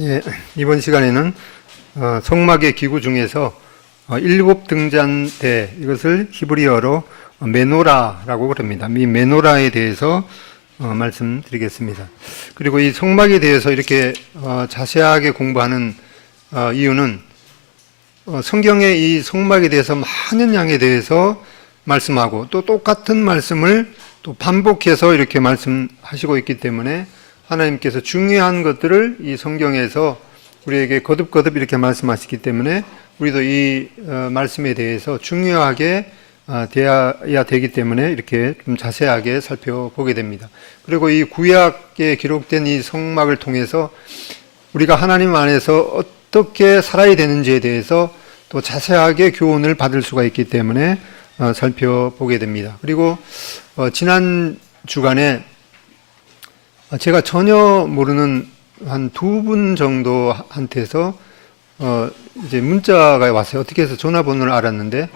예, 이번 시간에는 성막의 기구 중에서 7등잔대, 이것을 히브리어로 메노라라고 그럽니다. 이 메노라에 대해서 말씀드리겠습니다. 그리고 이 성막에 대해서 이렇게 자세하게 공부하는 이유는 성경에 이 성막에 대해서 많은 양에 대해서 말씀하고 또 똑같은 말씀을 또 반복해서 이렇게 말씀하시고 있기 때문에 하나님께서 중요한 것들을 이 성경에서 우리에게 거듭거듭 이렇게 말씀하시기 때문에 우리도 이 말씀에 대해서 중요하게 대해야 되기 때문에 이렇게 좀 자세하게 살펴보게 됩니다. 그리고 이 구약에 기록된 이 성막을 통해서 우리가 하나님 안에서 어떻게 살아야 되는지에 대해서 또 자세하게 교훈을 받을 수가 있기 때문에 살펴보게 됩니다. 그리고 지난 주간에 제가 전혀 모르는 한 2분 정도한테서 이제 문자가 왔어요. 어떻게 해서 전화번호를 알았는데,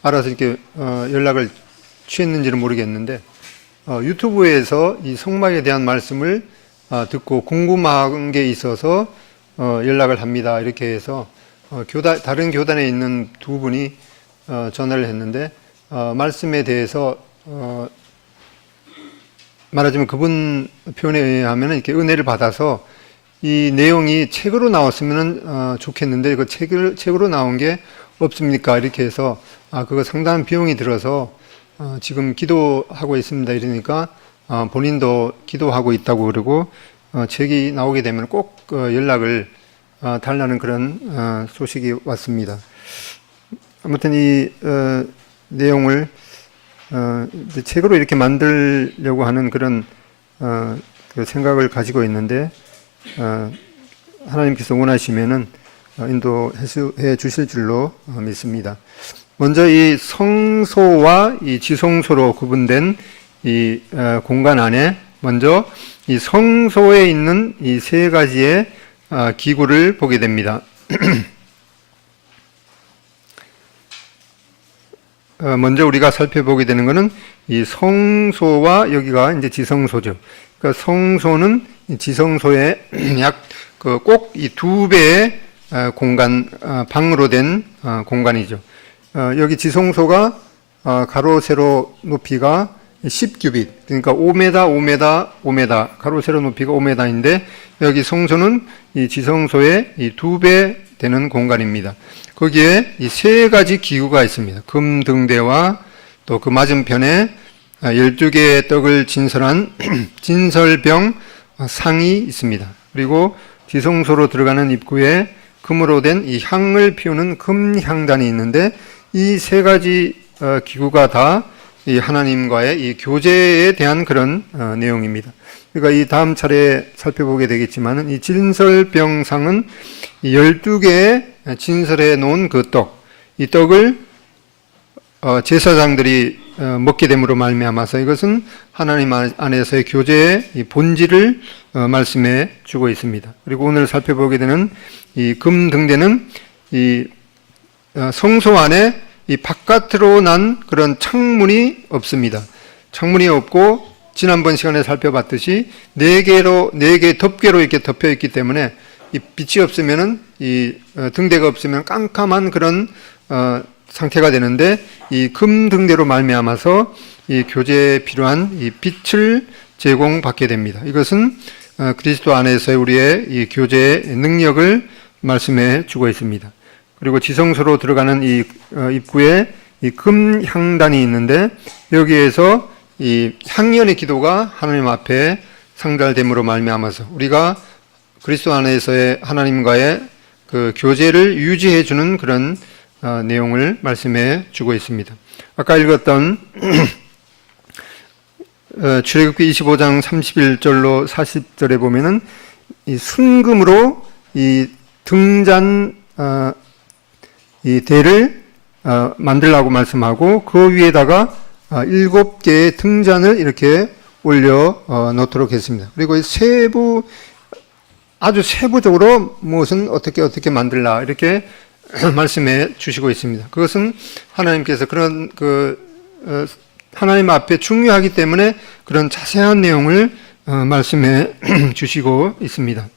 알아서 이렇게 연락을 취했는지는 모르겠는데, 유튜브에서 이 성막에 대한 말씀을 듣고 궁금한 게 있어서 연락을 합니다. 이렇게 해서 다른 교단에 있는 2분이 전화를 했는데, 말씀에 대해서 말하자면 그분 표현에 의하면 이렇게 은혜를 받아서 이 내용이 책으로 나왔으면 좋겠는데 그 책으로 나온 게 없습니까? 이렇게 해서 그거 상당한 비용이 들어서 지금 기도하고 있습니다. 이러니까 본인도 기도하고 있다고 그러고 책이 나오게 되면 꼭 연락을 달라는 그런 소식이 왔습니다. 아무튼 이 내용을 책으로 이렇게 만들려고 하는 그런 그 생각을 가지고 있는데 하나님께서 원하시면은 인도해 주실 줄로 믿습니다. 먼저 이 성소와 이 지성소로 구분된 이 공간 안에 먼저 이 성소에 있는 이 3가지의 기구를 보게 됩니다. 먼저 우리가 살펴보게 되는 것은 이 성소와 여기가 이제 지성소죠. 그러니까 성소는 지성소의 약 꼭 이 2배의 공간, 방으로 된 공간이죠. 여기 지성소가 가로 세로 높이가 10규빗, 그러니까 5m, 5m, 5m, 가로 세로 높이가 5m인데 여기 성소는 이 지성소의 이 2배 되는 공간입니다. 거기에 이 3가지 기구가 있습니다. 금등대와 또 그 맞은편에 12개의 떡을 진설한 진설병 상이 있습니다. 그리고 지성소로 들어가는 입구에 금으로 된 이 향을 피우는 금향단이 있는데 이 3가지 기구가 다 이 하나님과의 이 교제에 대한 그런 내용입니다. 그러니까 이 다음 차례에 살펴보게 되겠지만은 이 진설병상은 이 12개의 진설해 놓은 그 떡, 이 떡을 제사장들이 먹게 됨으로 말미암아서 이것은 하나님 안에서의 교제의 이 본질을 말씀해 주고 있습니다. 그리고 오늘 살펴보게 되는 이 금등대는 이 성소 안에 이 바깥으로 난 그런 창문이 없습니다. 창문이 없고 지난번 시간에 살펴봤듯이 4개 덮개로 이렇게 덮여 있기 때문에 이 빛이 없으면은 이 등대가 없으면 깜깜한 그런 상태가 되는데 이 금등대로 말미암아서 이 교제에 필요한 이 빛을 제공받게 됩니다. 이것은 그리스도 안에서의 우리의 이 교제의 능력을 말씀해 주고 있습니다. 그리고 지성소로 들어가는 이 입구에 이 금 향단이 있는데 여기에서 이 향연의 기도가 하나님 앞에 상달됨으로 말미암아서 우리가 그리스도 안에서의 하나님과의 그 교제를 유지해 주는 그런 내용을 말씀해 주고 있습니다. 아까 읽었던 출애굽기 25장 31절로 40절에 보면은 이 순금으로 이 등잔 이 대를 만들라고 말씀하고 그 위에다가 7개의 등잔을 이렇게 올려 놓도록 했습니다. 그리고 아주 세부적으로 무엇은 어떻게 만들라 이렇게 말씀해 주시고 있습니다. 그것은 하나님께서 그런 하나님 앞에 중요하기 때문에 그런 자세한 내용을 말씀해 주시고 있습니다.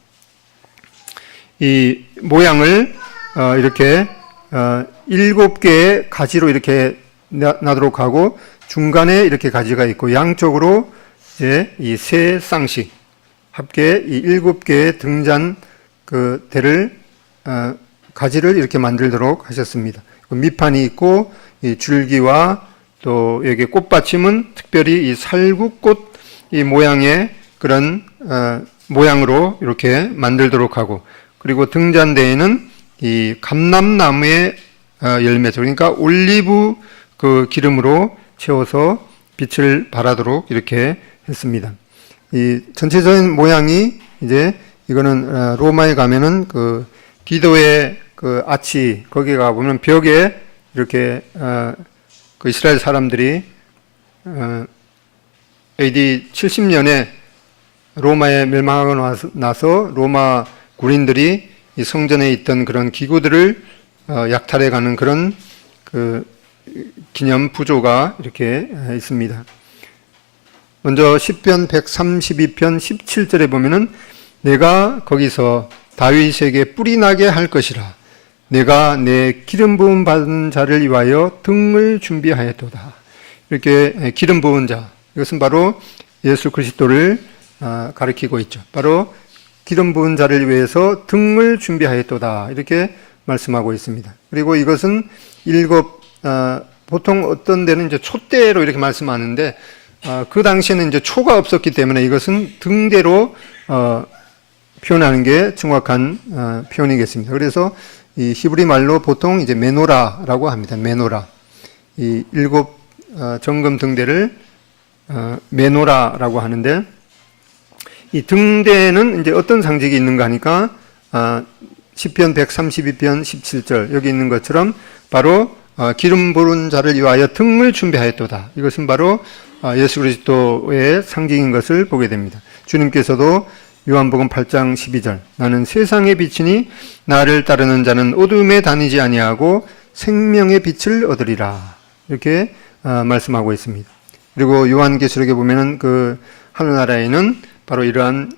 이 모양을 이렇게 7개의 가지로 이렇게 나도록 하고 중간에 이렇게 가지가 있고 양쪽으로 이제 이 세 쌍씩 합계 이 7개의 등잔 그 대를 가지를 이렇게 만들도록 하셨습니다. 밑판이 있고 이 줄기와 또 여기 꽃받침은 특별히 이 살구꽃 이 모양의 그런 모양으로 이렇게 만들도록 하고 그리고 등잔대에는 이 감람나무의 열매죠. 그러니까 올리브 그 기름으로 채워서 빛을 발하도록 이렇게 했습니다. 이 전체적인 모양이 이제 이거는 로마에 가면은 그 기도의 그 아치 거기 가 보면 벽에 이렇게 그 이스라엘 사람들이 AD 70년에 로마에 멸망하고 나서 로마 군인들이 이 성전에 있던 그런 기구들을 약탈해가는 그런 그 기념 부조가 이렇게 있습니다. 먼저 시편 132편 17절에 보면은 내가 거기서 다윗에게 뿔이 나게 할 것이라 내가 내 기름 부음 받은 자를 위하여 등을 준비하였도다. 이렇게 기름 부은 자 이것은 바로 예수 그리스도를 가리키고 있죠. 바로 기름 부은 자를 위해서 등을 준비하였도다 이렇게 말씀하고 있습니다. 그리고 이것은 보통 어떤 데는 이제 촛대로 이렇게 말씀하는데 그 당시에는 이제 초가 없었기 때문에 이것은 등대로 표현하는 게 정확한 표현이겠습니다. 그래서 이 히브리 말로 보통 이제 메노라라고 합니다. 메노라. 이 7 정금 등대를 메노라라고 하는데 이 등대는 이제 어떤 상징이 있는가 하니까 시편 132편 17절 여기 있는 것처럼 바로 기름 부은 자를 위하여 등을 준비하였도다. 이것은 바로 예수 그리스도의 상징인 것을 보게 됩니다. 주님께서도 요한복음 8장 12절 나는 세상의 빛이니 나를 따르는 자는 어둠에 다니지 아니하고 생명의 빛을 얻으리라. 이렇게 말씀하고 있습니다. 그리고 요한계시록에 보면은 그 하늘나라에는 바로 이러한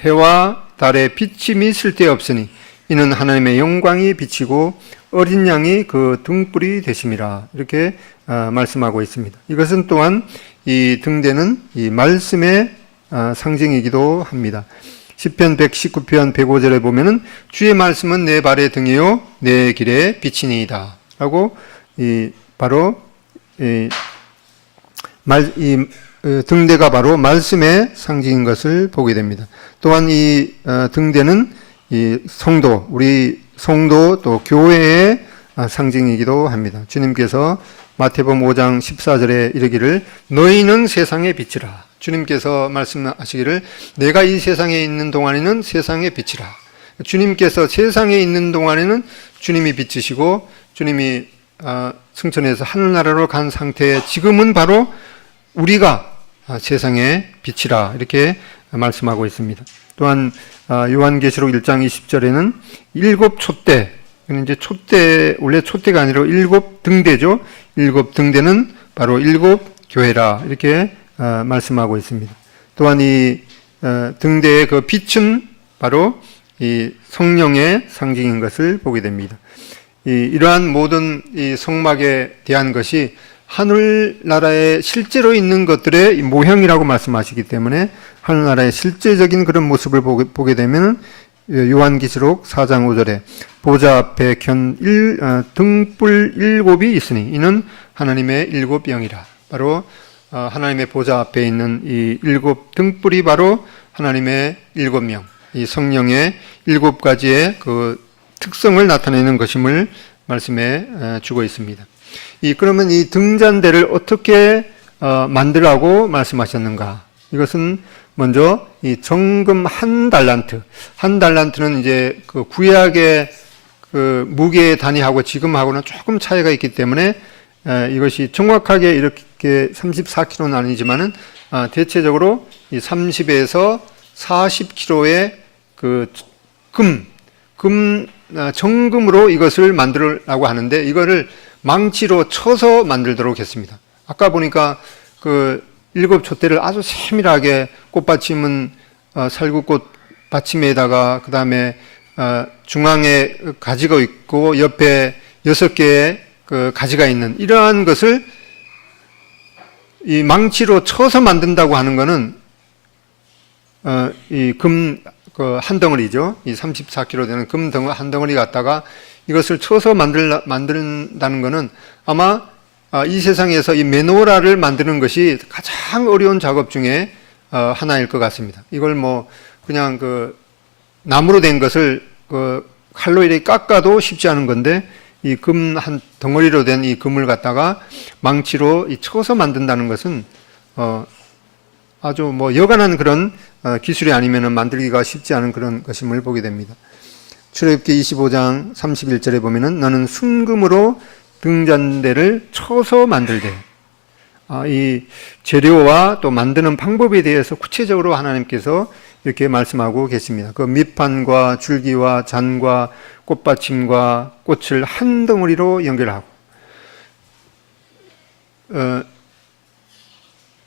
해와 달의 비침이 쓸데없으니 이는 하나님의 영광이 비치고 어린 양이 그 등불이 되심이라. 이렇게 말씀하고 있습니다. 이것은 또한 이 등대는 이 말씀의 상징이기도 합니다. 시편 119편 105절에 보면은 주의 말씀은 내 발의 등이요 내 길의 빛이니이다. 라고 바로 등대가 바로 말씀의 상징인 것을 보게 됩니다. 또한 이 등대는 이 성도, 우리 성도 또 교회의 상징이기도 합니다. 주님께서 마태복음 5장 14절에 이르기를 너희는 세상의 빛이라. 주님께서 말씀하시기를 내가 이 세상에 있는 동안에는 세상의 빛이라. 주님께서 세상에 있는 동안에는 주님이 빛이시고 주님이 승천해서 하늘나라로 간 상태에 지금은 바로 우리가 세상의 빛이라 이렇게 말씀하고 있습니다. 또한 요한계시록 1장 20절에는 7 촛대, 이제 원래 촛대가 아니라 7 등대죠. 7 등대는 바로 7 교회라 이렇게 말씀하고 있습니다. 또한 이 등대의 그 빛은 바로 이 성령의 상징인 것을 보게 됩니다. 이러한 모든 이 성막에 대한 것이 하늘나라에 실제로 있는 것들의 모형이라고 말씀하시기 때문에 하늘나라의 실제적인 그런 모습을 보게 되면 요한계시록 4장 5절에 보좌 앞에 등불 7이 있으니 이는 하나님의 7 영이라. 바로 하나님의 보좌 앞에 있는 이 7 등불이 바로 하나님의 7 명, 이 성령의 7가지의 그 특성을 나타내는 것임을 말씀해 주고 있습니다. 그러면 이 등잔대를 어떻게 만들라고 말씀하셨는가? 이것은 먼저 이 정금 1달란트. 1달란트는 이제 그 구약의 그 무게 단위하고 지금하고는 조금 차이가 있기 때문에 이것이 정확하게 이렇게 34kg는 아니지만은 대체적으로 이 30에서 40kg의 그 정금으로 이것을 만들라고 하는데 이거를 망치로 쳐서 만들도록 했습니다. 아까 보니까 그 7촛대를 아주 세밀하게 꽃받침은 살구꽃 받침에다가 그 다음에 중앙에 가지가 있고 옆에 6개의 그 가지가 있는 이러한 것을 이 망치로 쳐서 만든다고 하는 것은 이 금 한 덩어리죠. 이 34kg 되는 금 한 덩어리 갖다가 이것을 쳐서 만든다는 것은 아마 이 세상에서 이 메노라를 만드는 것이 가장 어려운 작업 중에 하나일 것 같습니다. 이걸 뭐 그냥 그 나무로 된 것을 그 칼로 이렇게 깎아도 쉽지 않은 건데 이 금 한 덩어리로 된 이 금을 갖다가 망치로 쳐서 만든다는 것은 아주 뭐 여간한 그런 기술이 아니면 만들기가 쉽지 않은 그런 것임을 보게 됩니다. 출애굽기 25장 31절에 보면은 너는 순금으로 등잔대를 쳐서 만들되. 이 재료와 또 만드는 방법에 대해서 구체적으로 하나님께서 이렇게 말씀하고 계십니다. 그 밑판과 줄기와 잔과 꽃받침과 꽃을 한 덩어리로 연결하고,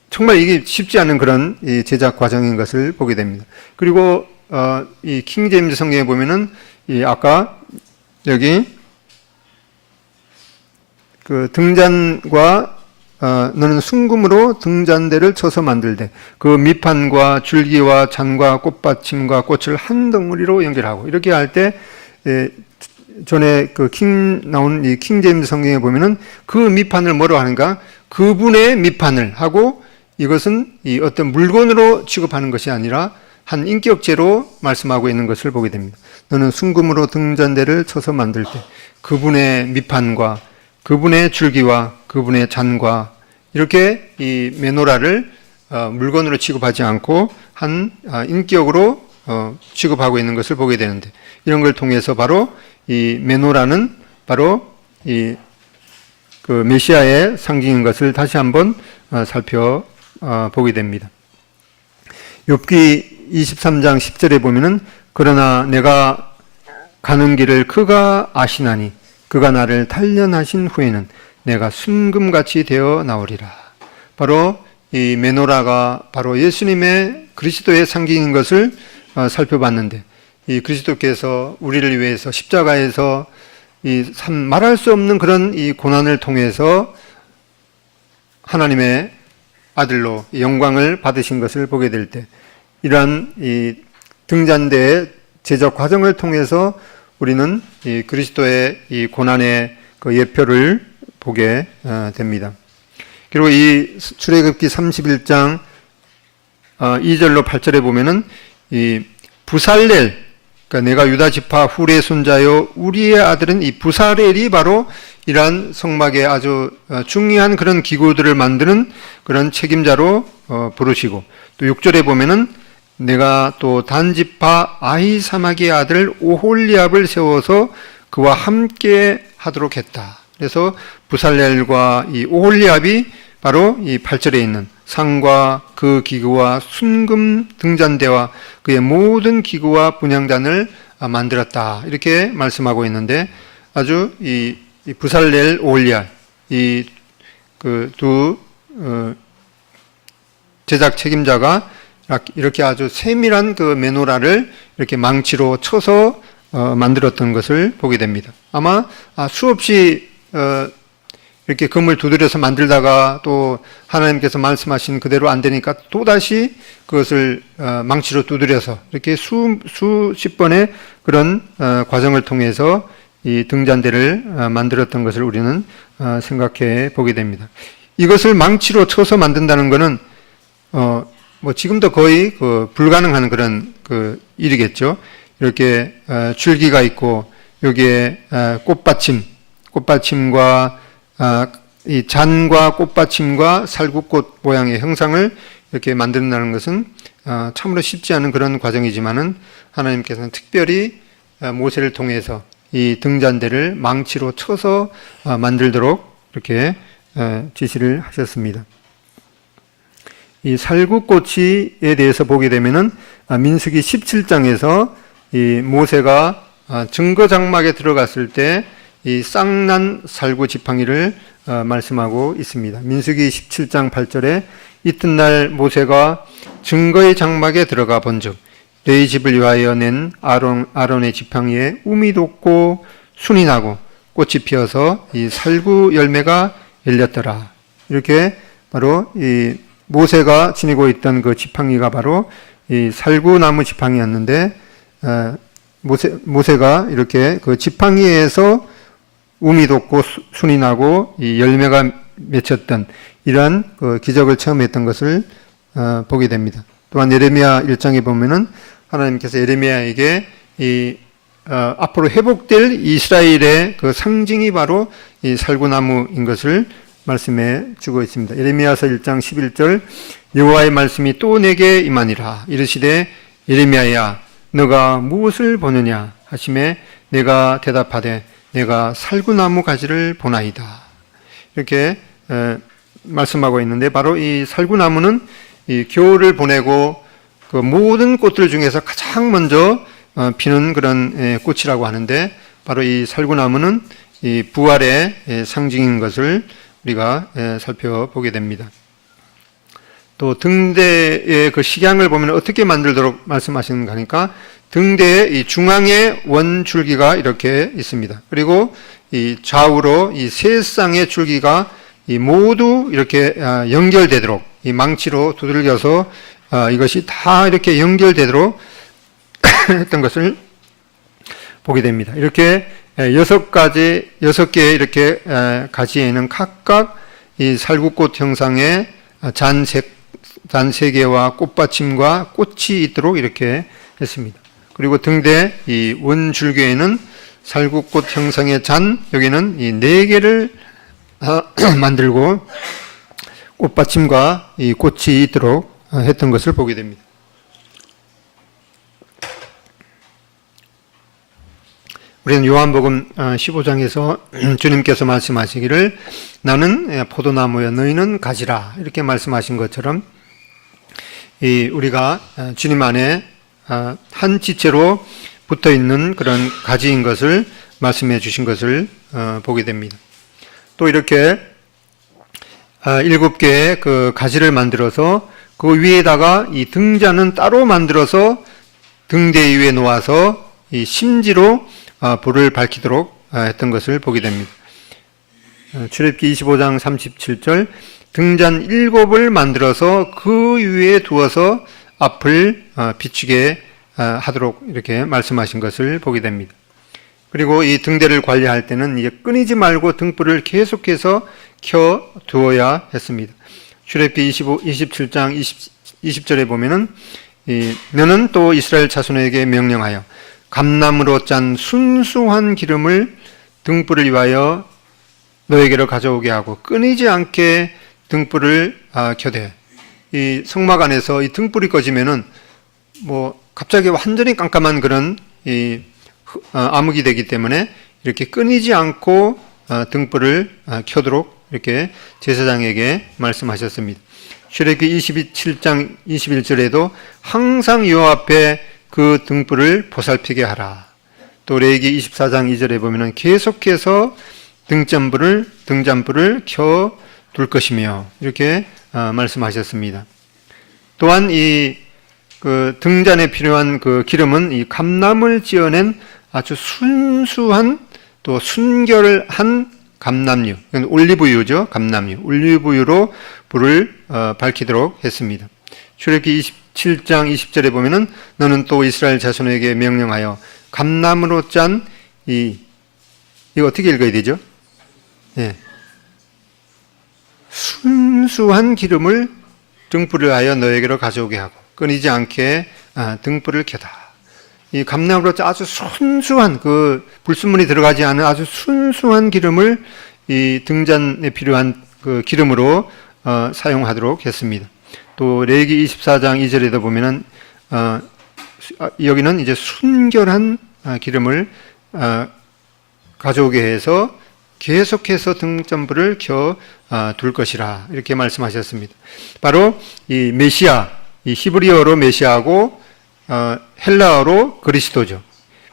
정말 이게 쉽지 않은 그런 이 제작 과정인 것을 보게 됩니다. 그리고 이 킹제임스 성경에 보면은 이 아까 여기 그 등잔과 너는 순금으로 등잔대를 쳐서 만들되 그 밑판과 줄기와 잔과 꽃받침과 꽃을 한 덩어리로 연결하고 이렇게 할 때 전에 그 나온 이 킹제임스 성경에 보면은 그 밑판을 뭐로 하는가? 그분의 밑판을 하고 이것은 이 어떤 물건으로 취급하는 것이 아니라 한 인격체로 말씀하고 있는 것을 보게 됩니다. 너는 순금으로 등잔대를 쳐서 만들 때 그분의 밑판과 그분의 줄기와 그분의 잔과 이렇게 이 메노라를 물건으로 취급하지 않고 한 인격으로 취급하고 있는 것을 보게 되는데 이런 걸 통해서 바로 이 메노라는 바로 이 그 메시아의 상징인 것을 다시 한번 살펴보게 됩니다. 욥기 23장 10절에 보면은 그러나 내가 가는 길을 그가 아시나니 그가 나를 단련하신 후에는 내가 순금같이 되어 나오리라. 바로 이 메노라가 바로 예수님의 그리스도의 상징인 것을 살펴봤는데 이 그리스도께서 우리를 위해서 십자가에서 이 말할 수 없는 그런 이 고난을 통해서 하나님의 아들로 영광을 받으신 것을 보게 될 때 이러한 이 등잔대의 제작 과정을 통해서 우리는 이 그리스도의 이 고난의 그 예표를 보게 됩니다. 그리고 이 출애굽기 31장 2절로 8절에 보면은 이 부살렐, 그러니까 내가 유다 지파 훌의 손자요 우리의 아들은 이 부살렐이 바로 이러한 성막의 아주 중요한 그런 기구들을 만드는 그런 책임자로 부르시고 또 6절에 보면은 내가 또 단지파 아히사막의 아들 오홀리압을 세워서 그와 함께 하도록 했다. 그래서 부살렐과 이 오홀리압이 바로 이 8절에 있는 상과 그 기구와 순금 등잔대와 그의 모든 기구와 분향단을 만들었다. 이렇게 말씀하고 있는데 아주 이 부살렐 오홀리압 이 그 두 제작 책임자가 이렇게 아주 세밀한 그 메노라를 이렇게 망치로 쳐서 만들었던 것을 보게 됩니다. 아마 수없이 이렇게 금을 두드려서 만들다가 또 하나님께서 말씀하신 그대로 안 되니까 또다시 그것을 망치로 두드려서 이렇게 수십 번의 그런 과정을 통해서 이 등잔대를 만들었던 것을 우리는 생각해 보게 됩니다. 이것을 망치로 쳐서 만든다는 것은 뭐 지금도 거의 불가능한 그런 일이겠죠. 이렇게 줄기가 있고 여기에 꽃받침과 이 잔과 꽃받침과 살구꽃 모양의 형상을 이렇게 만든다는 것은 참으로 쉽지 않은 그런 과정이지만은 하나님께서는 특별히 모세를 통해서 이 등잔대를 망치로 쳐서 만들도록 이렇게 지시를 하셨습니다. 이 살구꽃에 대해서 보게 되면은 민수기 17장에서 이 모세가 증거 장막에 들어갔을 때 이 쌍난 살구 지팡이를 말씀하고 있습니다. 민수기 17장 8절에 이튿날 모세가 증거의 장막에 들어가 본즉 레위 집을 위하여 낸 아론의 지팡이에 움이 돋고 순이 나고 꽃이 피어서 이 살구 열매가 열렸더라. 이렇게 바로 이 모세가 지니고 있던 그 지팡이가 바로 이 살구나무 지팡이였는데 모세가 이렇게 그 지팡이에서 움이 돋고 순이 나고 이 열매가 맺혔던 이러한 그 기적을 체험했던 것을 보게 됩니다. 또한 예레미야 1장에 보면은 하나님께서 예레미야에게 이 앞으로 회복될 이스라엘의 그 상징이 바로 이 살구나무인 것을 말씀해 주고 있습니다. 예레미야서 1장 11절 여호와의 말씀이 또 내게 임하니라 이르시되 예레미야야 너가 무엇을 보느냐 하시매 내가 대답하되 내가 살구나무 가지를 보나이다. 이렇게 말씀하고 있는데 바로 이 살구나무는 이 겨울을 보내고 그 모든 꽃들 중에서 가장 먼저 피는 그런 꽃이라고 하는데 바로 이 살구나무는 이 부활의 상징인 것을 우리가 살펴보게 됩니다. 또 등대의 그 식양을 보면 어떻게 만들도록 말씀하시는가 하니까 등대의 이 중앙에 원줄기가 이렇게 있습니다. 그리고 이 좌우로 이 세 쌍의 줄기가 이 모두 이렇게 연결되도록 이 망치로 두들겨서 이것이 다 이렇게 연결되도록 했던 것을 보게 됩니다. 이렇게 6개의 이렇게 가지에는 각각 이 살구꽃 형상의 잔 3개와 꽃받침과 꽃이 있도록 이렇게 했습니다. 그리고 등대 이 원줄기에는 살구꽃 형상의 잔, 여기는 이 4개를 만들고 꽃받침과 이 꽃이 있도록 했던 것을 보게 됩니다. 우리는 요한복음 15장에서 주님께서 말씀하시기를 나는 포도나무여 너희는 가지라 이렇게 말씀하신 것처럼 우리가 주님 안에 한 지체로 붙어 있는 그런 가지인 것을 말씀해 주신 것을 보게 됩니다. 또 이렇게 7개의 그 가지를 만들어서 그 위에다가 이 등잔은 따로 만들어서 등대 위에 놓아서 이 심지로 불을 밝히도록 했던 것을 보게 됩니다. 출애굽기 25장 37절 등잔 7을 만들어서 그 위에 두어서 앞을 비추게 하도록 이렇게 말씀하신 것을 보게 됩니다. 그리고 이 등대를 관리할 때는 이제 끊이지 말고 등불을 계속해서 켜 두어야 했습니다. 출애굽기 27장 20절에 보면은 너는 또 이스라엘 자손에게 명령하여 감나무로 짠 순수한 기름을 등불을 위하여 너에게로 가져오게 하고 끊이지 않게 등불을 켜대. 이 성막 안에서 이 등불이 꺼지면은 뭐 갑자기 완전히 깜깜한 그런 암흑이 되기 때문에 이렇게 끊이지 않고 등불을 켜도록 이렇게 제사장에게 말씀하셨습니다. 출애굽기 27장 21절에도 항상 여호와 앞에 그 등불을 보살피게 하라. 또 레위기 24장 2절에 보면은 계속해서 등잔불을 켜 둘 것이며 이렇게 말씀하셨습니다. 또한 그 등잔에 필요한 그 기름은 이 감람을 찧어낸 아주 순수한 또 순결한 감람유, 이건 올리브유죠. 감람유, 올리브유로 불을 밝히도록 했습니다. 출애굽기 27장 20절에 보면은 너는 또 이스라엘 자손에게 명령하여 감람으로 짠 이거 어떻게 읽어야 되죠? 예. 순수한 기름을 등불을 하여 너에게로 가져오게 하고 끊이지 않게 등불을 켜다. 이 감람으로 아주 순수한 그 불순물이 들어가지 않은 아주 순수한 기름을 이 등잔에 필요한 그 기름으로 사용하도록 했습니다. 또 레위기 24장 2절에도 보면은 여기는 이제 순결한 기름을 가져오게 해서 계속해서 등잔불을 켜 둘 것이라 이렇게 말씀하셨습니다. 바로 이 메시아, 이 히브리어로 메시아고 헬라어로 그리스도죠.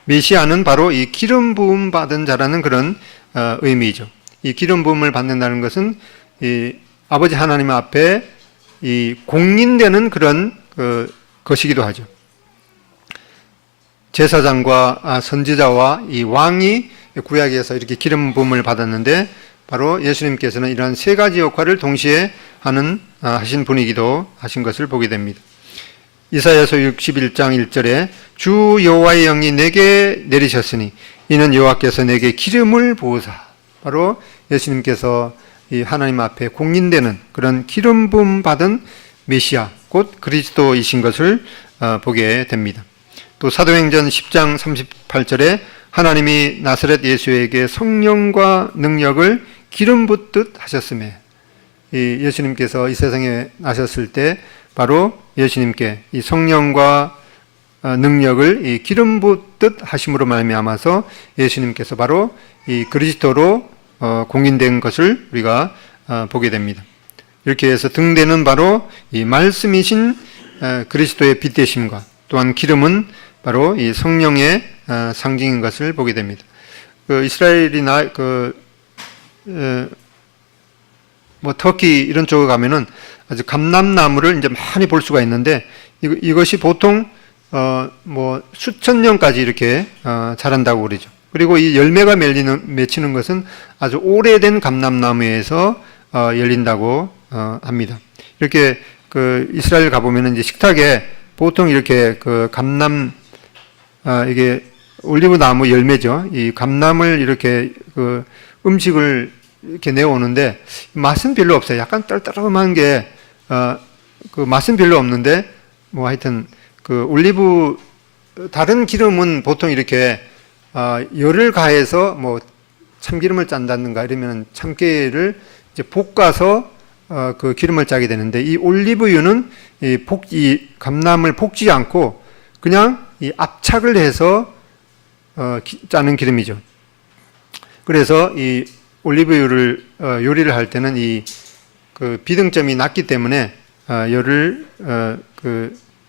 메시아는 바로 이 기름 부음 받은 자라는 그런 의미죠. 이 기름 부음을 받는다는 것은 이 아버지 하나님 앞에 이 공인되는 그런 것이기도 하죠. 제사장과 선지자와 이 왕이 구약에서 이렇게 기름 부음을 받았는데 바로 예수님께서는 이러한 세 가지 역할을 동시에 하신 분이기도 하신 것을 보게 됩니다. 이사야서 61장 1절에 주 여호와의 영이 내게 내리셨으니 이는 여호와께서 내게 기름을 부으사, 바로 예수님께서 이 하나님 앞에 공인되는 그런 기름 부음 받은 메시아 곧 그리스도이신 것을 보게 됩니다. 또 사도행전 10장 38절에 하나님이 나사렛 예수에게 성령과 능력을 기름 붓듯 하셨음에, 이 예수님께서 이 세상에 나셨을 때 바로 예수님께 이 성령과 능력을 이 기름 붓듯 하심으로 말미암아서 예수님께서 바로 이 그리스도로 공인된 것을 우리가 보게 됩니다. 이렇게 해서 등대는 바로 이 말씀이신 그리스도의 빛 되심과 또한 기름은 바로 이 성령의 상징인 것을 보게 됩니다. 이스라엘이나 터키 이런 쪽에 가면은 아주 감람나무를 이제 많이 볼 수가 있는데 이것이 보통 수천 년까지 이렇게 자란다고 그러죠. 그리고 이 열매가 맺히는 것은 아주 오래된 감람나무에서 열린다고 합니다. 이렇게 이스라엘 가보면은 이제 식탁에 보통 이렇게 이게 올리브 나무 열매죠. 이 감람을 이렇게 음식을 이렇게 내오는데 맛은 별로 없어요. 약간 떨떠름한 게 맛은 별로 없는데 하여튼 올리브 다른 기름은 보통 이렇게 열을 가해서 참기름을 짠다든가 이러면 참깨를 이제 볶아서 그 기름을 짜게 되는데 이 올리브유는 이 감람을 볶지 않고 그냥 이 압착을 해서 짜는 기름이죠. 그래서 이 올리브유를 요리를 할 때는 이 비등점이 낮기 때문에 열을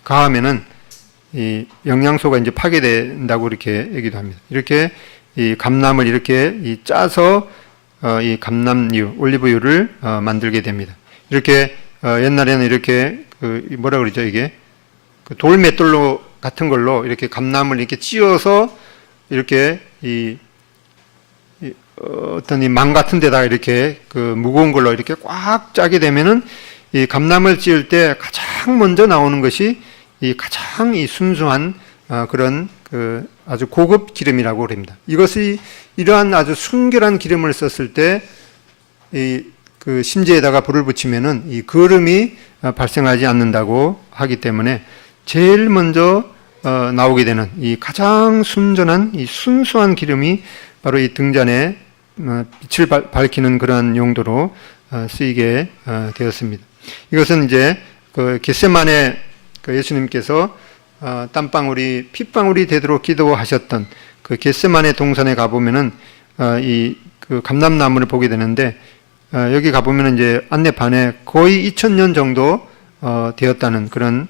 가하면은 이 영양소가 이제 파괴된다고 이렇게 얘기도 합니다. 이렇게 이 감람을 이렇게 짜서 이 감람유, 올리브유를 만들게 됩니다. 이렇게 옛날에는 이렇게 뭐라 그러죠? 이게 돌맷돌로 같은 걸로 이렇게 감람을 이렇게 찧어서 이렇게 어떤 이 망 같은 데다가 이렇게 무거운 걸로 이렇게 꽉 짜게 되면은 이 감람을 찧을 때 가장 먼저 나오는 것이 이 가장 순수한 그런 아주 고급 기름이라고 합니다. 이것이 이러한 아주 순결한 기름을 썼을 때 이 심지에다가 불을 붙이면은 이 거름이 발생하지 않는다고 하기 때문에 제일 먼저 나오게 되는 이 가장 순전한 이 순수한 기름이 바로 이 등잔에 빛을 밝히는 그러한 용도로 쓰이게 되었습니다. 이것은 이제 겟세마네 예수님께서 땀방울이 핏방울이 되도록 기도하셨던 겟세마네 동산에 가보면은 이 감람나무를 보게 되는데 여기 가보면은 이제 안내판에 거의 2000년 정도 되었다는 그런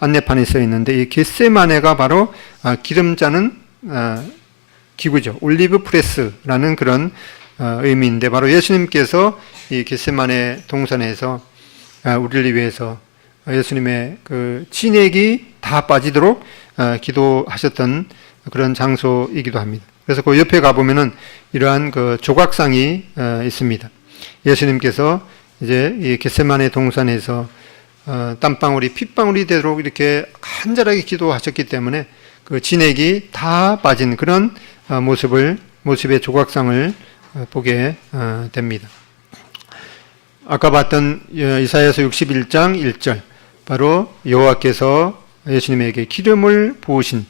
안내판이 써 있는데 이 겟세마네가 바로 기름 짜는 기구죠. 올리브 프레스라는 그런 의미인데 바로 예수님께서 이 겟세마네 동산에서 우리를 위해서 예수님의 진액이 다 빠지도록 기도하셨던 그런 장소이기도 합니다. 그래서 그 옆에 가보면은 이러한 그 조각상이 있습니다. 예수님께서 이제 이 겟세마네 동산에서 땀방울이 핏방울이 되도록 이렇게 간절하게 기도하셨기 때문에 그 진액이 다 빠진 그런 모습의 조각상을 보게 됩니다. 아까 봤던 이사야서 61장 1절, 바로 여호와께서 예수님에게 기름을 부으신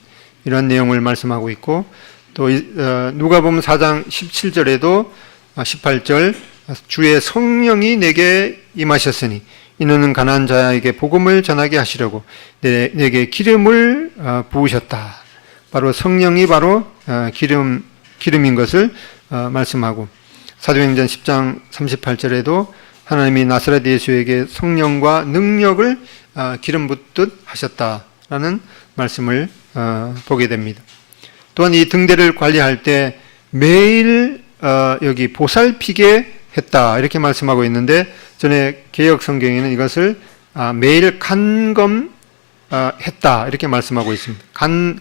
이런 내용을 말씀하고 있고, 또 누가복음 4장 17절에도 18절, 주의 성령이 내게 임하셨으니 이는 가난한 자에게 복음을 전하게 하시려고 내게 기름을 부으셨다. 바로 성령이 바로 기름인 것을 말씀하고, 사도행전 10장 38절에도 하나님이 나사렛 예수에게 성령과 능력을 기름 붓듯 하셨다라는 말씀을 보게 됩니다. 또한 이 등대를 관리할 때 매일 여기 보살피게 했다 이렇게 말씀하고 있는데, 전에 개역 성경에는 이것을 매일 간검 했다 이렇게 말씀하고 있습니다.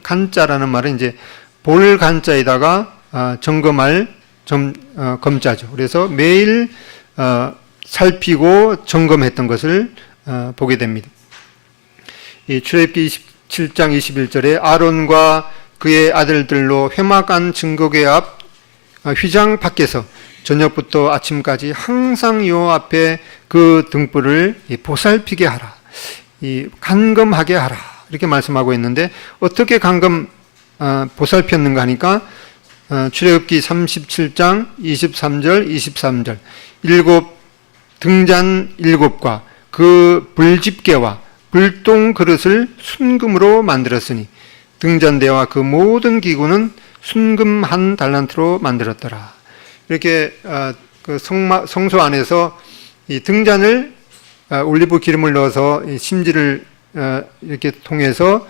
간자라는 말은 이제 볼 간자에다가 점검할 검자죠. 그래서 매일 살피고 점검했던 것을 보게 됩니다. 이 출애굽기 27장 21절에 아론과 그의 아들들로 회막안 증거궤 앞 휘장 밖에서 저녁부터 아침까지 항상 요 앞에 그 등불을 보살피게 하라, 이 간검하게 하라 이렇게 말씀하고 있는데, 어떻게 보살폈는가 하니까 출애굽기 37장 23절 23절 일곱 등잔 일곱과 그 불집게와 불똥 그릇을 순금으로 만들었으니 등잔대와 그 모든 기구는 순금 한 달란트로 만들었더라. 이렇게 그 성소 안에서 이 등잔을 올리브 기름을 넣어서 이 심지를 이렇게 통해서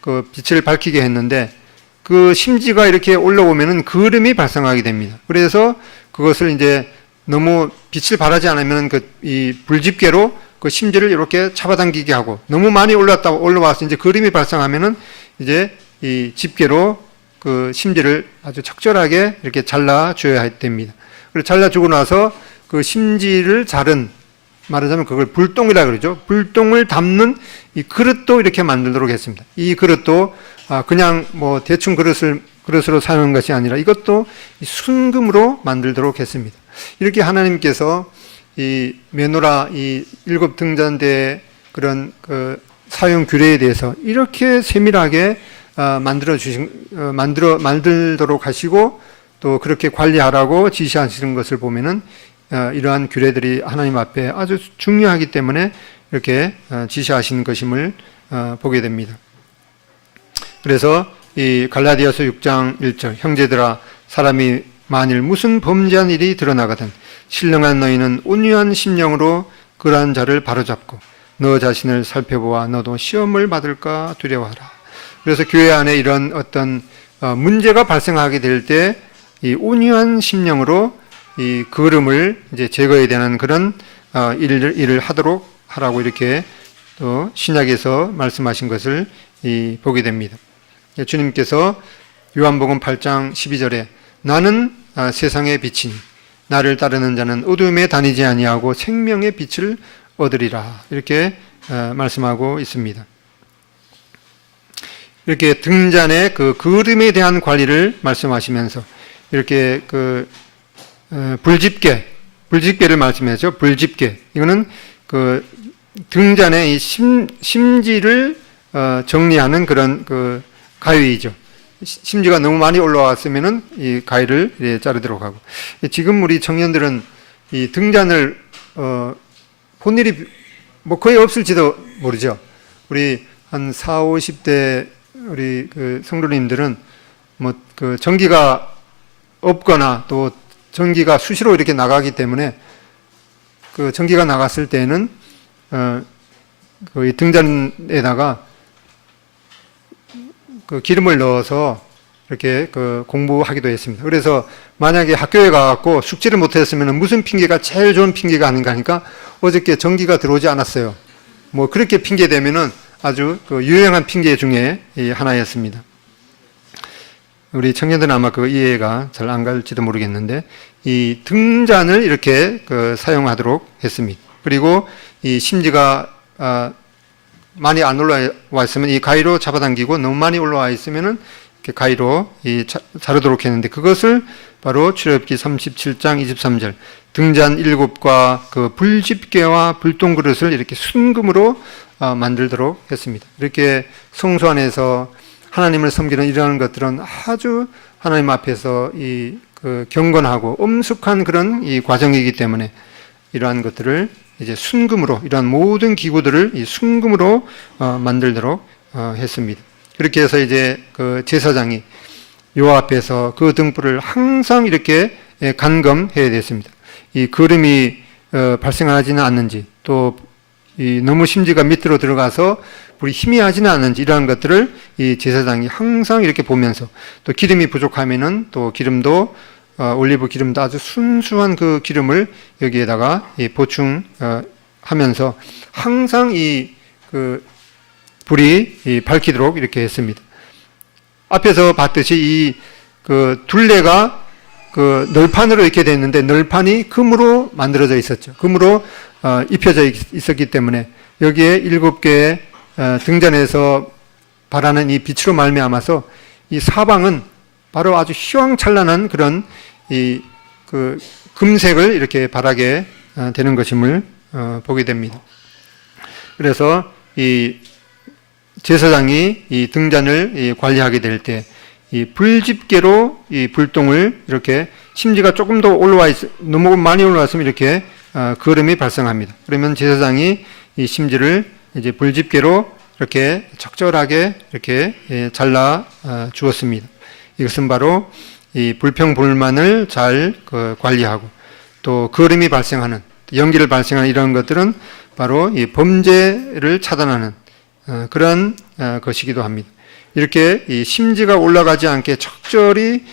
그 빛을 밝히게 했는데, 그 심지가 이렇게 올라오면은 그름이 발생하게 됩니다. 그래서 그것을 이제 너무 빛을 발하지 않으면 이 불집게로 그 심지를 이렇게 잡아당기게 하고, 너무 많이 올라와서 이제 그림이 발생하면은 이제 이 집게로 그 심지를 아주 적절하게 이렇게 잘라줘야 됩니다. 그리고 잘라주고 나서 그 심지를 자른, 말하자면 그걸 불똥이라 그러죠. 불똥을 담는 이 그릇도 이렇게 만들도록 했습니다. 이 그릇도 그냥 뭐 대충 그릇으로 사용한 것이 아니라 이것도 순금으로 만들도록 했습니다. 이렇게 하나님께서 이 메노라 이 일곱 등잔대의 그런 그 사용 규례에 대해서 이렇게 세밀하게 만들도록 하시고, 또 그렇게 관리하라고 지시하시는 것을 보면은 이러한 규례들이 하나님 앞에 아주 중요하기 때문에 이렇게 지시하신 것임을 보게 됩니다. 그래서 이 갈라디아서 6장 1절, 형제들아 사람이 만일 무슨 범죄한 일이 드러나거든 신령한 너희는 온유한 심령으로 그러한 자를 바로잡고 너 자신을 살펴보아 너도 시험을 받을까 두려워하라. 그래서 교회 안에 이런 어떤 문제가 발생하게 될 때 이 온유한 심령으로 이 그름을 이제 제거해야 되는 그런 일을 하라고 이렇게 또 신약에서 말씀하신 것을 보게 됩니다. 주님께서 요한복음 8장 12절에 나는 세상의 빛이니 나를 따르는 자는 어둠에 다니지 아니하고 생명의 빛을 얻으리라 이렇게 말씀하고 있습니다. 이렇게 등잔의 그 그림에 대한 관리를 말씀하시면서 이렇게 그 불집게를 말씀하죠. 불집게, 이거는 그 등잔의 이 심지를 정리하는 그런 그 가위이죠. 심지가 너무 많이 올라왔으면은 이 가위를 자르도록 하고, 지금 우리 청년들은 이 등잔을 본 일이 뭐 거의 없을지도 모르죠. 우리 한 40, 50대 우리 그 성도님들은 뭐 그 전기가 없거나 또 전기가 수시로 이렇게 나가기 때문에 그 전기가 나갔을 때는 그 등잔에다가 그 기름을 넣어서 이렇게 그 공부하기도 했습니다. 그래서 만약에 학교에 가갖고 숙제를 못했으면 무슨 핑계가 제일 좋은 핑계가 아닌가 하니까 어저께 전기가 들어오지 않았어요. 뭐 그렇게 핑계 대면은 아주 그 유용한 핑계 중에 하나였습니다. 우리 청년들은 아마 그 이해가 잘 안 갈지도 모르겠는데, 이 등잔을 이렇게 사용하도록 했습니다. 그리고 이 심지가 많이 안 올라와 있으면 이 가위로 잡아당기고, 너무 많이 올라와 있으면은 이렇게 가위로 자르도록 했는데, 그것을 바로 출애굽기 37장 23절 등잔 7과 그 불집게와 불똥그릇을 이렇게 순금으로 만들도록 했습니다. 이렇게 성소 안에서 하나님을 섬기는 이러한 것들은 아주 하나님 앞에서 경건하고 엄숙한 그런 이 과정이기 때문에, 이러한 것들을 이제 순금으로, 이러한 모든 기구들을 이 순금으로 만들도록 했습니다. 그렇게 해서 이제 그 제사장이 요 앞에서 그 등불을 항상 이렇게 간검해야 됐습니다. 이 거름이 발생하지는 않는지, 또 너무 심지가 밑으로 들어가서 불이 희미하지는 않는지, 이러한 것들을 이 제사장이 항상 이렇게 보면서, 또 기름이 부족하면은 또 기름도 올리브 기름도 아주 순수한 그 기름을 여기에다가 보충하면서 항상 그 불이 밝히도록 이렇게 했습니다. 앞에서 봤듯이 그 둘레가 그 널판으로 이렇게 됐는데, 널판이 금으로 만들어져 있었죠. 금으로 입혀져 있었기 때문에 여기에 7개의 등잔에서 발하는 이 빛으로 말미암아서 이 사방은 바로 아주 휘황찬란한 그런 그 금색을 이렇게 발하게 되는 것임을 보게 됩니다. 그래서 이 제사장이 이 등잔을 관리하게 될 때 이 불집게로 이 불똥을 이렇게, 심지가 조금 더 너무 많이 올라왔으면 이렇게 거름이 발생합니다. 그러면 제사장이 이 심지를 이제 불집게로 이렇게 적절하게 이렇게 잘라 주었습니다. 이것은 바로 이 불평불만을 잘 관리하고, 또 거름이 발생하는, 연기를 발생하는 이런 것들은 바로 이 범죄를 차단하는 그런 것이기도 합니다. 이렇게 이 심지가 올라가지 않게 적절히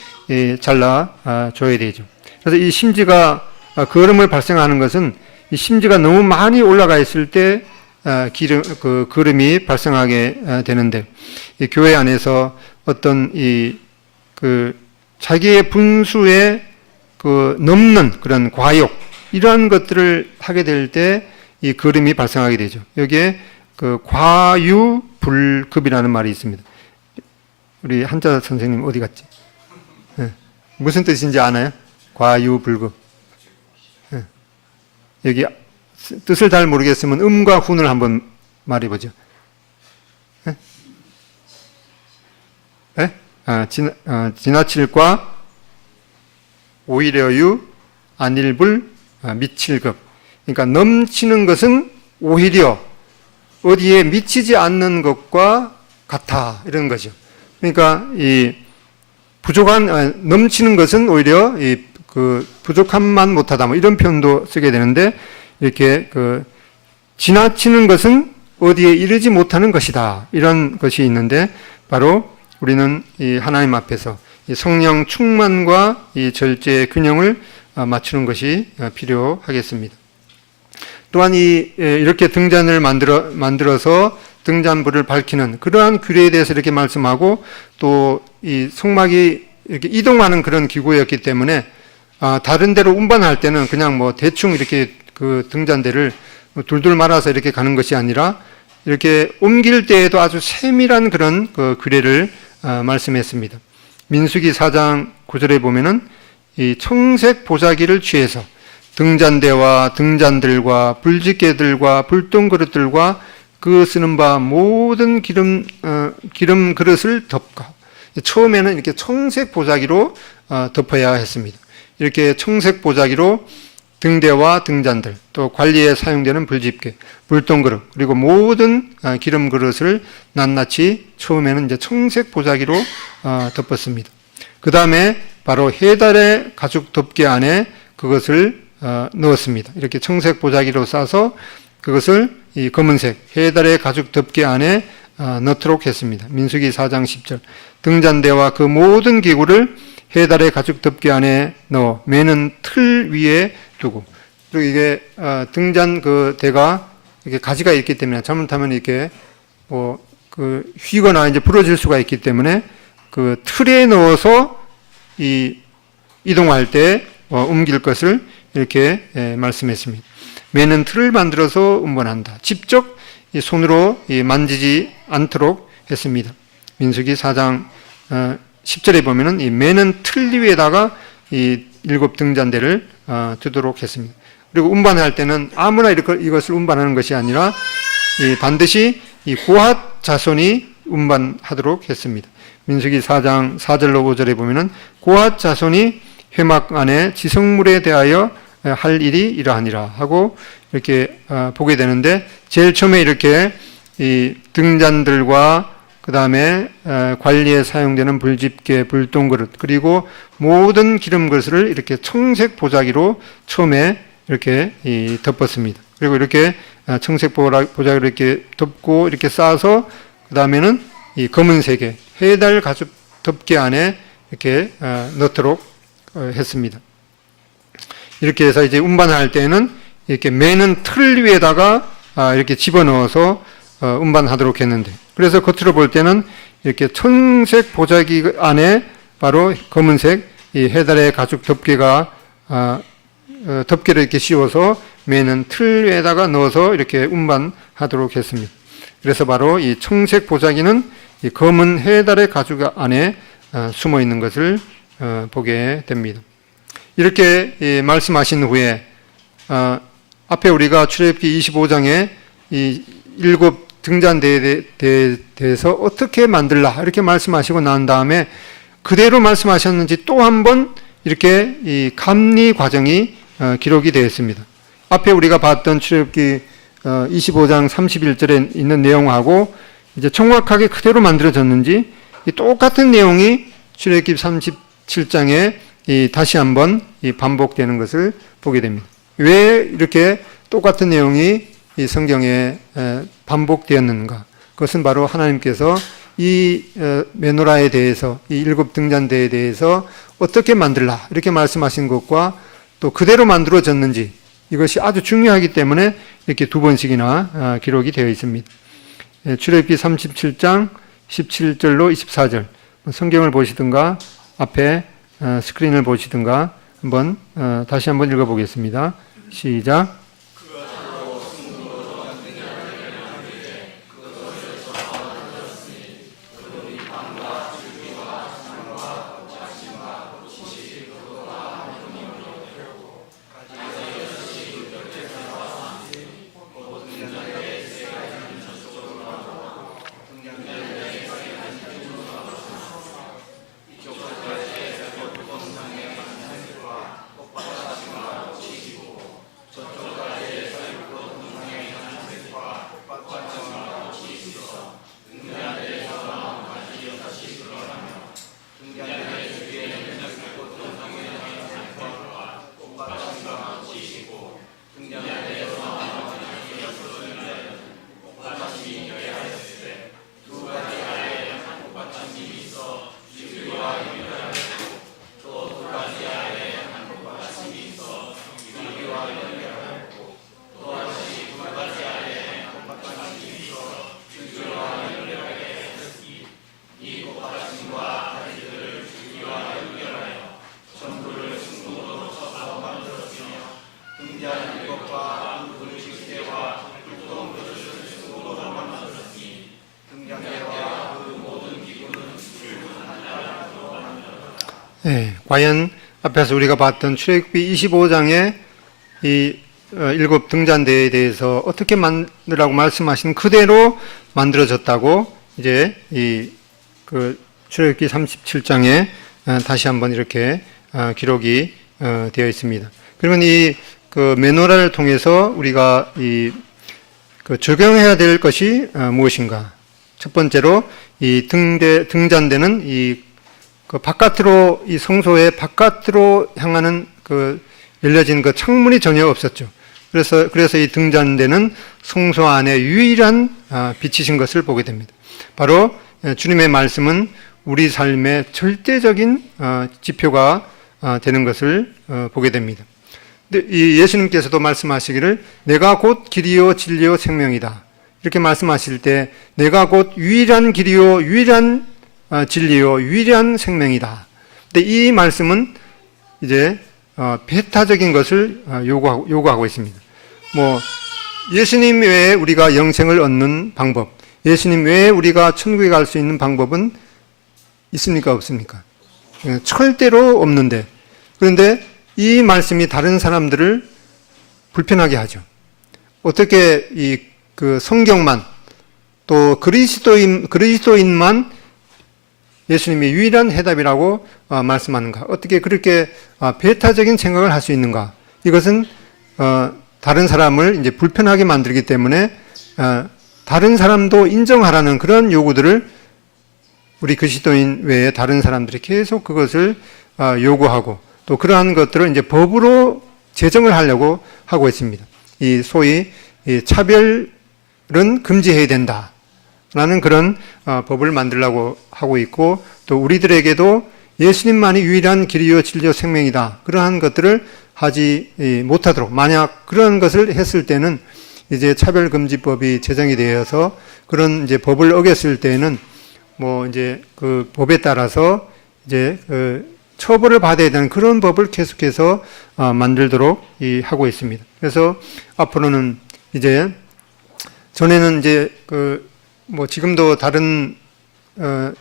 잘라 줘야 되죠. 그래서 이 심지가 거름을 발생하는 것은, 이 심지가 너무 많이 올라가 있을 때 그 거름이 발생하게 되는데, 이 교회 안에서 어떤 그 자기의 분수에 넘는 그런 과욕, 이러한 것들을 하게 될 때 이 거름이 발생하게 되죠. 여기에 그 과유불급이라는 말이 있습니다. 우리 한자 선생님 어디 갔지? 네. 무슨 뜻인지 아나요? 과유불급. 네. 여기 뜻을 잘 모르겠으면 음과 훈을 한번 말해보죠. 네? 네? 지나칠과 오히려유 안일불 미칠급. 그러니까 넘치는 것은 오히려 어디에 미치지 않는 것과 같아, 이런 거죠. 그러니까 이 넘치는 것은 오히려 그 부족함만 못하다, 뭐 이런 표현도 쓰게 되는데, 이렇게 지나치는 것은 어디에 이르지 못하는 것이다, 이런 것이 있는데, 바로 우리는 이 하나님 앞에서 이 성령 충만과 이 절제의 균형을 맞추는 것이 필요하겠습니다. 또한 이렇게 등잔을 만들어서 등잔불을 밝히는 그러한 규례에 대해서 이렇게 말씀하고, 또 이 성막이 이렇게 이동하는 그런 기구였기 때문에 다른 데로 운반할 때는 그냥 뭐 대충 이렇게 그 등잔대를 둘둘 말아서 이렇게 가는 것이 아니라, 이렇게 옮길 때에도 아주 세밀한 그런 그 규례를 말씀했습니다. 민수기 4장 9절에 보면은 이 청색 보자기를 취해서 등잔대와 등잔들과 불집게들과 불똥그릇들과 그 쓰는 바 모든 기름 그릇을 덮고, 처음에는 이렇게 청색 보자기로 덮어야 했습니다. 이렇게 청색 보자기로 등대와 등잔들, 또 관리에 사용되는 불집게, 불똥그릇, 그리고 모든 기름 그릇을 낱낱이 처음에는 이제 청색 보자기로 덮었습니다. 그 다음에 바로 해달의 가죽 덮개 안에 그것을 넣었습니다. 이렇게 청색 보자기로 싸서 그것을 이 검은색 해달의 가죽 덮개 안에 넣도록 했습니다. 민수기 4장 10절. 등잔대와 그 모든 기구를 해달의 가죽 덮개 안에 넣어 매는 틀 위에 두고, 그리고 이게 등잔 그 대가 이렇게 가지가 있기 때문에 잘못하면 이렇게 휘거나 이제 부러질 수가 있기 때문에 그 틀에 넣어서 이동할 때 옮길 것을 이렇게 말씀했습니다. 매는 틀을 만들어서 운반한다. 직접 손으로 만지지 않도록 했습니다. 민수기 4장 10절에 보면은 이 매는 틀 위에다가 이 7 등잔대를 두도록 했습니다. 그리고 운반할 때는 아무나 이것을 운반하는 것이 아니라 반드시 이 고핫 자손이 운반하도록 했습니다. 민수기 4장 4절로 5절에 보면은 고핫 자손이 회막 안에 지성물에 대하여 할 일이 이러하니라 하고 이렇게 보게 되는데, 제일 처음에 이렇게 이 등잔들과 그 다음에 관리에 사용되는 불집게, 불똥그릇, 그리고 모든 기름 그릇을 이렇게 청색 보자기로 처음에 이렇게 덮었습니다. 그리고 이렇게 청색 보자기로 이렇게 덮고 이렇게 싸서 그 다음에는 이 검은색의 해달 가죽 덮개 안에 이렇게 넣도록 했습니다. 이렇게 해서 이제 운반할 때는 이렇게 매는 틀 위에다가 이렇게 집어넣어서 운반하도록 했는데, 그래서 겉으로 볼 때는 이렇게 청색 보자기 안에 바로 검은색 이 해달의 가죽 덮개가 덮개를 이렇게 씌워서 매는 틀 위에다가 넣어서 이렇게 운반하도록 했습니다. 그래서 바로 이 청색 보자기는 이 검은 해달의 가죽 안에 숨어 있는 것을 보게 됩니다. 이렇게 말씀하신 후에 앞에 우리가 출애굽기 25장에 이 7 등잔대에 대해서 어떻게 만들라 이렇게 말씀하시고 난 다음에 그대로 말씀하셨는지 또 한 번 이렇게 이 감리 과정이 기록이 되어 있습니다. 앞에 우리가 봤던 출애굽기 25장 31절에 있는 내용하고 이제 정확하게 그대로 만들어졌는지 이 똑같은 내용이 출애굽기 37장에 다시 한번 반복되는 것을 보게 됩니다. 왜 이렇게 똑같은 내용이 이 성경에 반복되었는가? 그것은 바로 하나님께서 이 메노라에 대해서, 이 7 등잔대에 대해서 어떻게 만들라 이렇게 말씀하신 것과 또 그대로 만들어졌는지, 이것이 아주 중요하기 때문에 이렇게 2번씩이나 기록이 되어 있습니다. 출애굽기 37장 17절로 24절 성경을 보시든가 앞에 스크린을 보시든가 한번 다시 한번 읽어보겠습니다. 시작. 네, 과연 앞에서 우리가 봤던 출애굽기 25장의 이 7 등잔대에 대해서 어떻게 만들라고 말씀하신 그대로 만들어졌다고 이제 그 출애굽기 37장에 다시 한번 이렇게 기록이 되어 있습니다. 그러면 그 메노라를 통해서 우리가 그 적용해야 될 것이 무엇인가? 첫 번째로 이 등잔대는 그 바깥으로, 이 성소의 바깥으로 향하는 그 열려진 그 창문이 전혀 없었죠. 그래서 이 등잔대는 성소 안에 유일한 빛이신 것을 보게 됩니다. 바로 주님의 말씀은 우리 삶의 절대적인 지표가 되는 것을 보게 됩니다. 근데 이 예수님께서도 말씀하시기를 내가 곧 길이요 진리요 생명이다. 이렇게 말씀하실 때 내가 곧 유일한 길이요 유일한 진리요 유일한 생명이다. 근데 이 말씀은 이제 배타적인 것을 요구하고 있습니다. 뭐 예수님 외에 우리가 영생을 얻는 방법, 예수님 외에 우리가 천국에 갈 수 있는 방법은 있습니까? 없습니까? 절대로 없는데, 그런데 이 말씀이 다른 사람들을 불편하게 하죠. 어떻게 그 성경만 또 그리스도인만 예수님이 유일한 해답이라고 말씀하는가? 어떻게 그렇게 배타적인 생각을 할 수 있는가? 이것은 다른 사람을 이제 불편하게 만들기 때문에 다른 사람도 인정하라는 그런 요구들을 우리 그리스도인 외에 다른 사람들이 계속 그것을 요구하고 또 그러한 것들을 이제 법으로 제정을 하려고 하고 있습니다. 이 소위 차별은 금지해야 된다라는 그런 법을 만들려고 하고 있고, 또 우리들에게도 예수님만이 유일한 길이요 진리요 생명이다, 그러한 것들을 하지 못하도록, 만약 그런 것을 했을 때는 이제 차별금지법이 제정이 되어서 그런 이제 법을 어겼을 때는 뭐 이제 그 법에 따라서 이제 처벌을 받아야 되는 그런 법을 계속해서 만들도록 하고 있습니다. 그래서 앞으로는 이제 전에는 이제 뭐 지금도 다른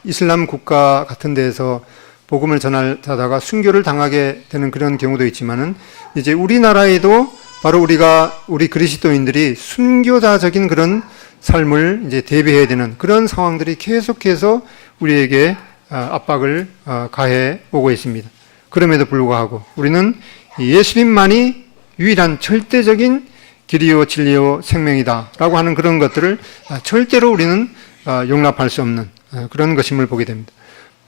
이슬람 국가 같은 데에서 복음을 전하다가 순교를 당하게 되는 그런 경우도 있지만은 이제 우리나라에도 바로 우리 그리스도인들이 순교자적인 그런 삶을 이제 대비해야 되는 그런 상황들이 계속해서 우리에게 압박을 가해 오고 있습니다. 그럼에도 불구하고 우리는 예수님만이 유일한 절대적인 길이요 진리요 생명이다라고 하는 그런 것들을 절대로 우리는 용납할 수 없는 그런 것임을 보게 됩니다.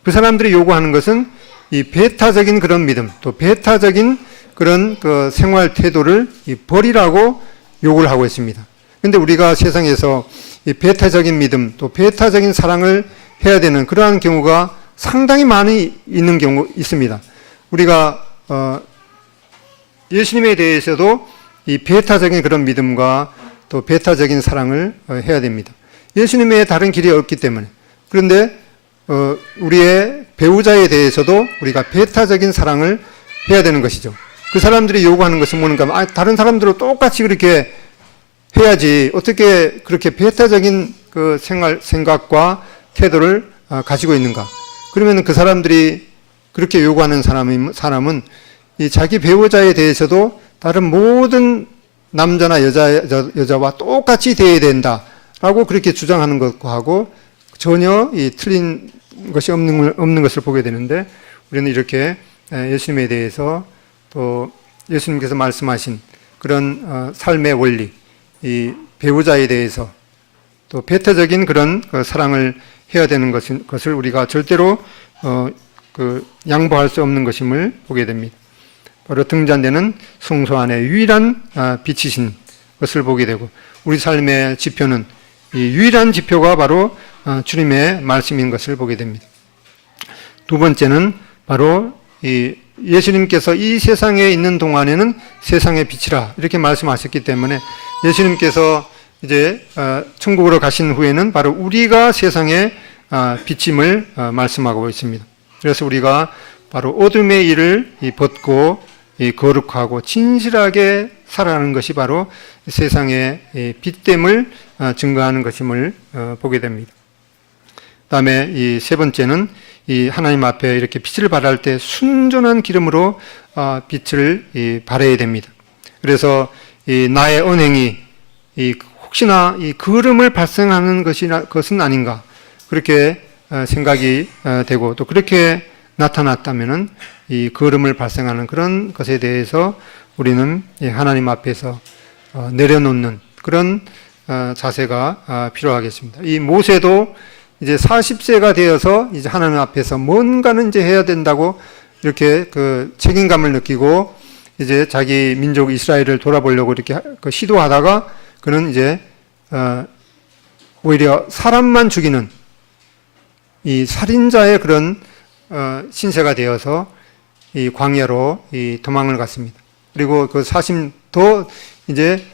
그 사람들이 요구하는 것은 이 배타적인 그런 믿음, 또 배타적인 그런 그 생활 태도를 버리라고 요구를 하고 있습니다. 그런데 우리가 세상에서 이 배타적인 믿음, 또 배타적인 사랑을 해야 되는 그러한 경우가 상당히 많이 있는 경우 있습니다. 우리가 예수님에 대해서도 이 배타적인 그런 믿음과 또 배타적인 사랑을 해야 됩니다. 예수님 외에 다른 길이 없기 때문에. 그런데 우리의 배우자에 대해서도 우리가 배타적인 사랑을 해야 되는 것이죠. 그 사람들이 요구하는 것은 뭔가 다른 사람들도 똑같이 그렇게 해야지 어떻게 그렇게 배타적인 그 생각과 태도를 가지고 있는가? 그러면 그 사람들이 그렇게 요구하는 사람은 이 자기 배우자에 대해서도 다른 모든 남자나 여자와 똑같이 대해야 된다라고 그렇게 주장하는 것하고 전혀 틀린 것이 없는 것을 보게 되는데, 우리는 이렇게 예수님에 대해서 또 예수님께서 말씀하신 그런 삶의 원리, 이 배우자에 대해서 또 배타적인 그런 사랑을 해야 되는 것을 우리가 절대로 양보할 수 없는 것임을 보게 됩니다. 바로 등잔대는 성소 안에 유일한 빛이신 것을 보게 되고, 우리 삶의 지표는 이 유일한 지표가 바로 주님의 말씀인 것을 보게 됩니다. 두 번째는 바로 이 예수님께서 이 세상에 있는 동안에는 세상의 빛이라 이렇게 말씀하셨기 때문에 예수님께서 이제 천국으로 가신 후에는 바로 우리가 세상의 빛임을 말씀하고 있습니다. 그래서 우리가 바로 어둠의 일을 벗고 거룩하고 진실하게 살아가는 것이 바로 세상의 빛됨을 증거하는 것임을 보게 됩니다. 그다음에 이 세 번째는 이 하나님 앞에 이렇게 빛을 발할 때 순전한 기름으로 빛을 발해야 됩니다. 그래서 이 나의 언행이 혹시나 이 거름을 발생하는 것은 아닌가 그렇게 생각이 되고, 또 그렇게 나타났다면은 이 거름을 발생하는 그런 것에 대해서 우리는 하나님 앞에서 내려놓는 그런 자세가 필요하겠습니다. 이 모세도 이제 40세가 되어서 이제 하나님 앞에서 뭔가는 이제 해야 된다고 이렇게 그 책임감을 느끼고 이제 자기 민족 이스라엘을 돌아보려고 이렇게 시도하다가 그는 이제 오히려 사람만 죽이는 이 살인자의 그런 신세가 되어서 이 광야로 이 도망을 갔습니다. 그리고 그 40도 이제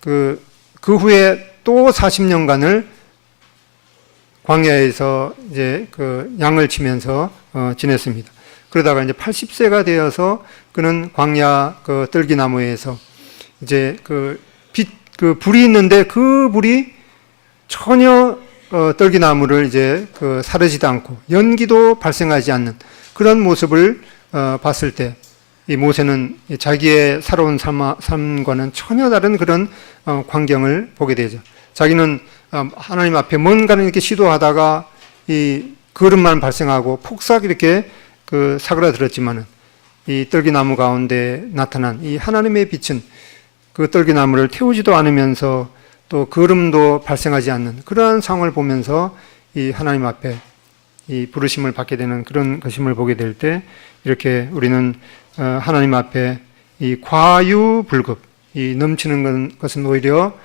그 후에 또 40년간을 광야에서 이제 그 양을 치면서 지냈습니다. 그러다가 이제 80세가 되어서 그는 광야 그 떨기나무에서 이제 그 불이 있는데 그 불이 전혀 떨기나무를 이제 그 사르지도 않고 연기도 발생하지 않는 그런 모습을 봤을 때 이 모세는 자기의 살아온 삶과는 전혀 다른 그런 광경을 보게 되죠. 자기는 하나님 앞에 뭔가를 이렇게 시도하다가 이 거름만 발생하고 폭삭 이렇게 그 사그라들었지만은 이 떨기나무 가운데 나타난 이 하나님의 빛은 그 떨기나무를 태우지도 않으면서 또 거름도 발생하지 않는 그러한 상황을 보면서 이 하나님 앞에 이 부르심을 받게 되는 그런 것임을 보게 될 때 이렇게 우리는 하나님 앞에 이 과유불급, 이 넘치는 것은 오히려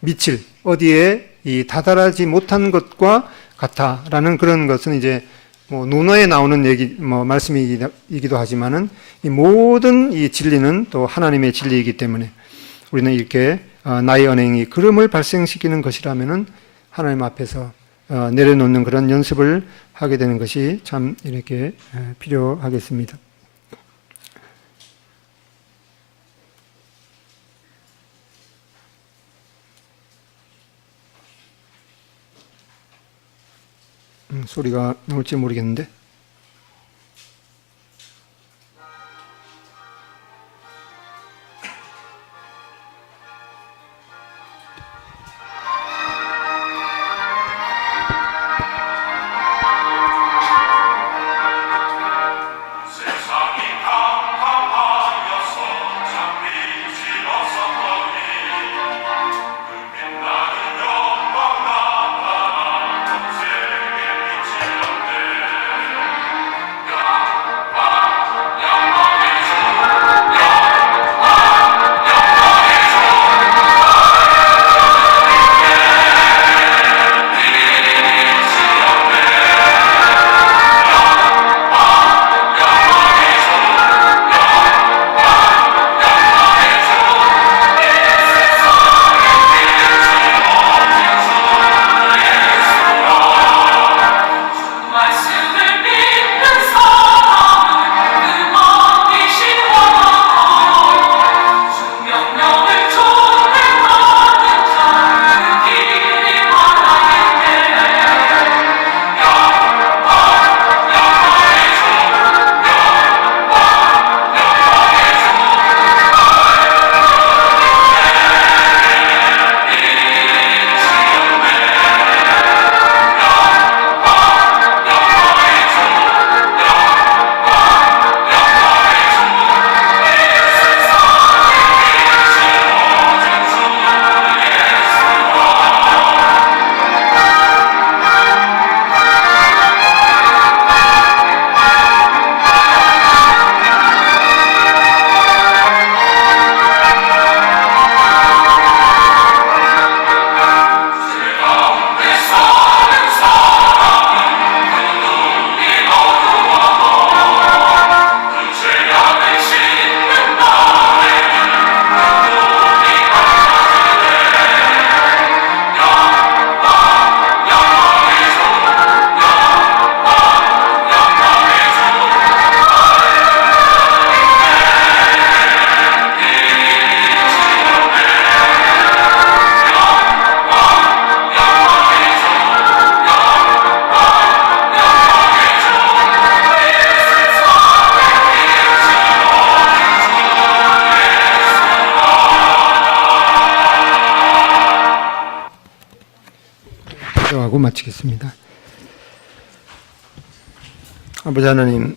미칠 어디에 이 다다르지 못한 것과 같아라는 그런 것은 이제 뭐 논어에 나오는 얘기 말씀이기도 하지만은 이 모든 이 진리는 또 하나님의 진리이기 때문에 우리는 이렇게 나의 언행이 그름을 발생시키는 것이라면은 하나님 앞에서 내려놓는 그런 연습을 하게 되는 것이 참 이렇게 필요하겠습니다. 소리가 나올지 모르겠는데. 기도하고 마치겠습니다. 아버지 하나님,